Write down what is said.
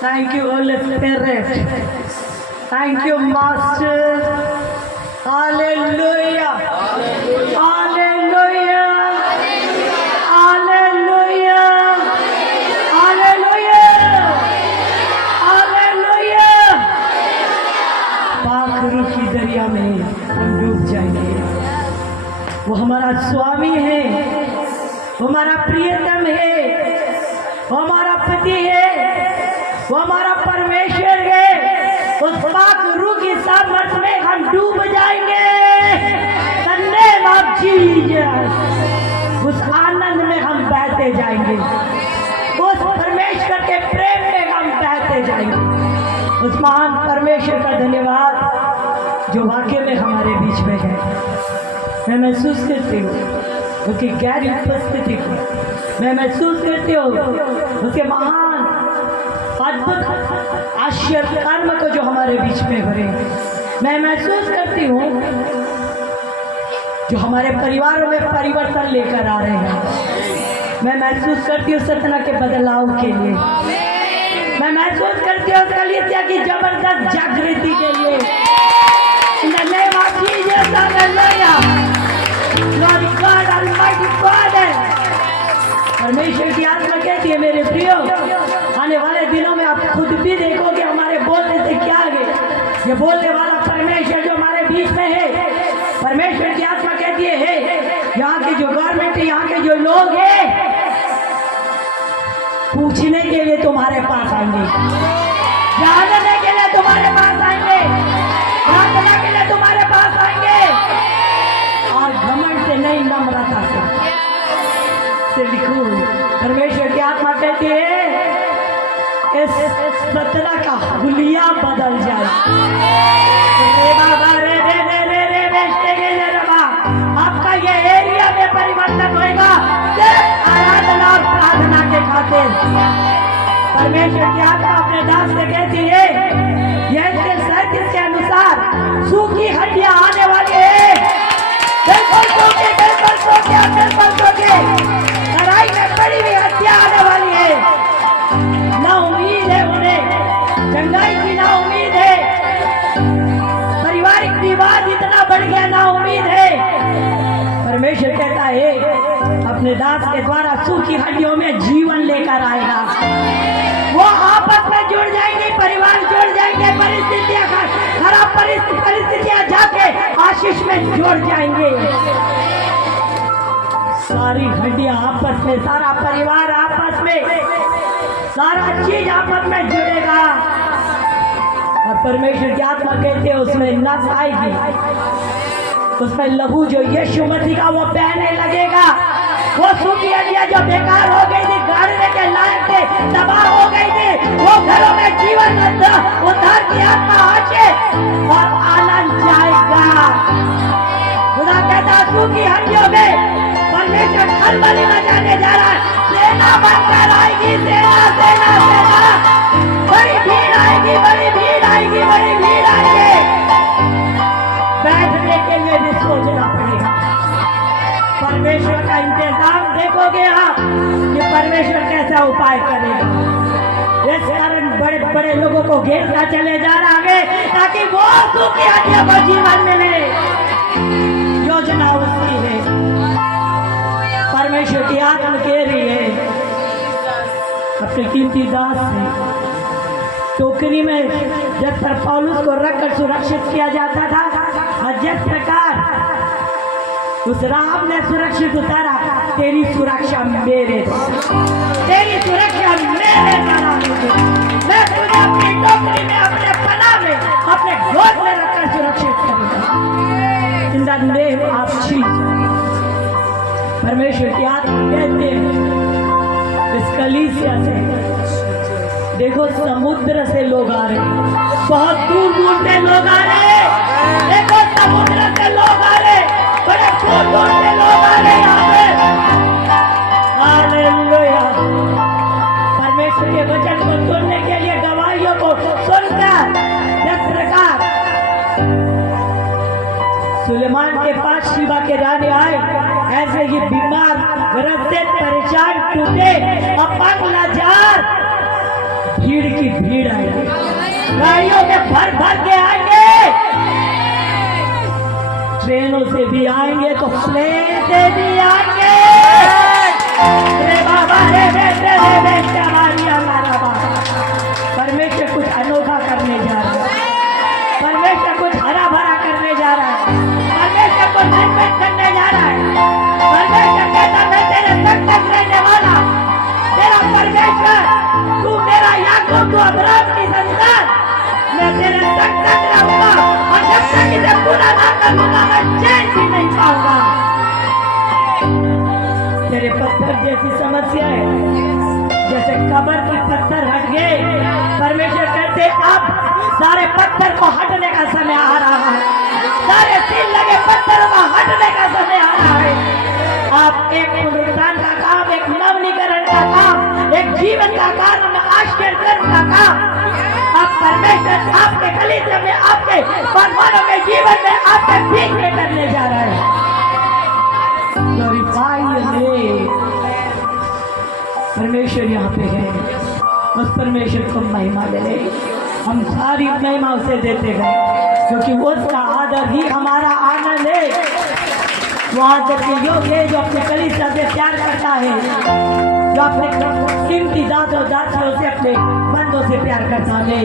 Thank you, Holy Spirit. Thank you, Master. Hallelujah. Hallelujah. Hallelujah. Hallelujah. Hallelujah. पाक रूह की दरिया में हम डूब जाएंगे। वो हमारा स्वामी है, वो हमारा प्रियतम है, वो हमारा पति है, वो हमारा परमेश्वर है। उस पाक रूह की सामर्थ में हम डूब जाएंगे। The name of Jesus। उस आनंद में हम बहते जाएंगे, उस परमेश्वर के प्रेम में हम बहते जाएंगे। उस महान परमेश्वर का धन्यवाद जो वाकई में हमारे बीच में है। मैं महसूस करती हूँ उसकी गहरी उपस्थिति को। मैं महसूस करती हूँ उसके महान अद्भुत आश्चर्य कर्म को जो हमारे बीच में हो रहे हैं। मैं महसूस करती हूँ जो हमारे परिवारों में परिवर्तन लेकर आ रहे हैं। मैं महसूस करती हूँ सतना के बदलाव के लिए। मैं महसूस करती हूँ कलीसिया की जबरदस्त जागृति के लिए। In the name of Jesus, hallelujah. Lord God, Almighty Father. परमेश्वर की आत्मा कहती है मेरे प्रियो, आने वाले दिनों में आप खुद भी देखोगे हमारे बोलने से क्या आगे। ये बोलने वाला परमेश्वर जो हमारे बीच में है, परमेश्वर की आत्मा कहती है यहाँ के जो गवर्नमेंट है, यहाँ के जो लोग हैं, पूछने के लिए तुम्हारे पास आएंगे, जानने के लिए तुम्हारे पास आएंगे, प्रार्थना के लिए तुम्हारे पास आएंगे। और घमंड से नहीं, नम्रता से लिखो। परमेश्वर की आत्मा कहती है इस सतना का हुलिया बदल जाए। आपका ये एरिया में परिवर्तन होगा सिर्फ आराधना और प्रार्थना के खातिर। परमेश्वर की आत्मा अपने दास से कहती है यह 37 के अनुसार सूखी हड्डियां आने वाली है। बिल्कुल सूखे, बिल्कुल सूखे, बिल्कुल सूखे। लड़ाई में पड़ी हुई हड्डियां आने वाली है। ना उम्मीद है उन्हें, चंगाई की ना उम्मीद है। पारिवारिक विवाद इतना बढ़ गया, ना उम्मीद है। परमेश्वर कहता है अपने दास के द्वारा सूखी हड्डियों में जीवन लेकर आएगा। वो आपस में जुड़ जाएंगे, परिवार जुड़ जाएंगे, परिस्थितियां खराब परिस्थितियां जाके आशीष में जुड़ जाएंगे। सारी हड्डियां आपस में, सारा परिवार आपस में, सारा चीज आपस में जुड़ेगा। और परमेश्वर की आत्मा कहते हैं उसमें नस आएगी, उसमें लहू जो यीशु मसीह का वो बहने लगेगा। वो सूखी हड्डियां जो बेकार हो गई थी, गाड़ने के लायक थे, तबाह हो गई थी, वो घरों में जीवन उद्धार की आत्मा आके और आनंद जाएगा। खुदा कहता सूखी हड्डियों में परमेश्वर खलबली मचाने जा रहा है। सेना बनकर आएगी, सेना सेना सेना। बड़ी भीड़ आएगी, बड़ी भीड़ आएगी, बड़ी भीड़ आएगी। बैठने के लिए भी सोचना पड़ेगा। परमेश्वर का इंतजाम देखोगे आप कि परमेश्वर कैसा उपाय करेगा। इस कारण बड़े बड़े लोगों को घेरता चले जा रहा है ताकि वो सूखी हड्डियों को जीवन मिले। योजना उसकी है। परमेश्वर की आत्मा कह रही है अपने कीमती दास से, टोकरी में जब तक पौलुस को रखकर सुरक्षित किया जाता था और जिस प्रकार उस राम ने सुरक्षित उतारा, तेरी सुरक्षा मेरे, तेरी सुरक्षा मेरे द्वारा होगी। मैं तुझे अपनी टोकरी में, अपने पनाह में, अपने गोद में रखकर सुरक्षित करूंगा। In the name of Jesus. परमेश्वर की आत्मा कहते हैं इस कलीसिया से, देखो समुद्र से लोग आ रहे हैं, बहुत दूर दूर से लोग आ रहे हैं। देखो समुद्र से लोग आ रहे हैं, बड़े दूर दूर से लोग आ रहे हैं यहाँ पे। हालेलुया। परमेश्वर के वचन को सुनने के लिए गवाहियों को सुनकर जिस प्रकार सुलेमान के पास शिवा के रानी आए, ऐसे ही बीमार, ग्रसित, परेशान, टूटे, अपंग, लाचार भीड़ की भीड़ आएगी, गाड़ियों में भर भर के आएंगे, ट्रेनों से भी आएंगे तो प्लेन से भी आएंगे। रे बाबा रे बेटे रे बेटा मारिया मारा बाबा। परमेश्वर कुछ अनोखा करने जा रहा है, परमेश्वर कुछ हरा भरा करने जा रहा है, परमेश्वर को निर्मित करने जा रहा है। परमेश्वर कहता मैं तेरे संग तक रहने वाला, तेरा परमेश्वर, तू मेरा याकूब, तू अब्राहम की संतान, मैं तेरे संग तक रहूंगा और जब तक इसे पूरा ना कर लूंगा मैं चैन भी नहीं पाऊंगा। तेरे पत्थर जैसी समस्या है, जैसे कब्र की पत्थर हट गए, परमेश्वर कहते अब सारे पत्थर को हटने का समय आ रहा है, सारे सील लगे पत्थरों का हटने का समय आ रहा है। आप एक पुनरुत्थान का काम, एक नवनीकरण का काम, एक जीवन का काम, आश्चर्य का काम आप परमेश्वर आपके कलीसिया में, आपके परमाणु के जीवन में, आपके बीच में करने जा रहा है। Glorify your name. परमेश्वर यहाँ पे है, उस परमेश्वर को महिमा मिले। हम सारी महिमा उसे देते गए क्योंकि वो उसका आदर ही हमारा आनंद है। वो आदर के योग्य है जो अपने कलीसिया से प्यार करता है, जो अपने कीमती दादों दासियों से, अपने बंदों से प्यार करता है।